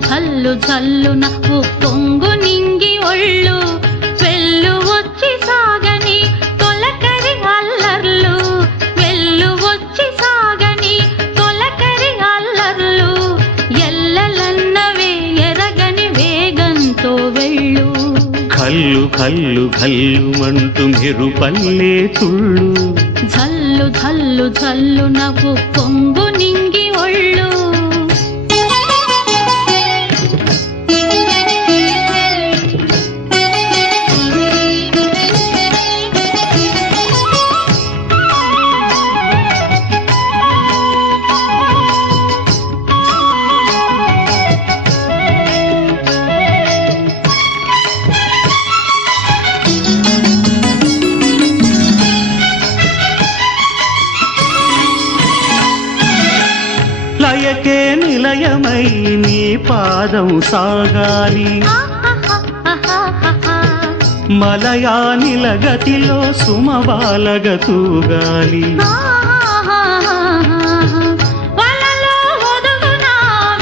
ఝల్లు ఝల్లున ఉప్పొంగు నింగి ఒళ్ళు వెళ్ళు వచ్చి సాగని తొలకరి అల్లర్లు వెళ్ళు వచ్చి సాగని తొలకరి అల్లర్లు ఎల్లలన్నవే ఎరగని వేగంతో వెళ్ళు కల్లు కల్లు కల్లుమంటూ మెరుపల్లే తుళ్ళు ఝల్లు ఝల్లు ఝల్లున ఉప్పొంగు నింగి ఒళ్ళు లయకే నిలయమై నీ పాదం సాగాలి మలయానిల గతిలో సుమబాలగతూగాలి వలలో ఒదుగునా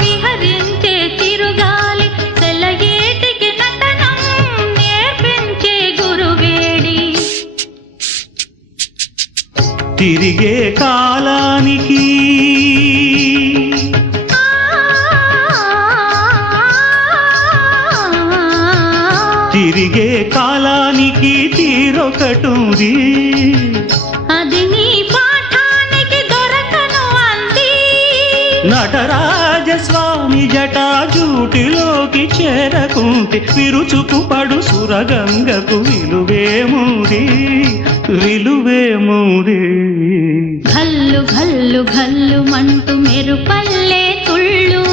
విహరించే తిరుగాలి తెల్లయేటికి నటనం నేర్పించే గురువేడి తిరిగే కాలానికి తిరిగే కాలానికి తీరొకటుంది అది నీ పాఠానికి దొరకను అంది నటరాజస్వామి జటాజూటిలోకి చేరకుంటే విరుచుకు పడు సురగంగకు విలువేముంది విలువేముంది ఘల్లు ఘల్లు ఘల్లు మంటూ మెరుపల్లే తుళ్ళు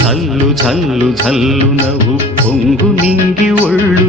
ఝల్లు ఝల్లు ఝల్లున ఉప్పొంగు నింగి ఒళ్ళు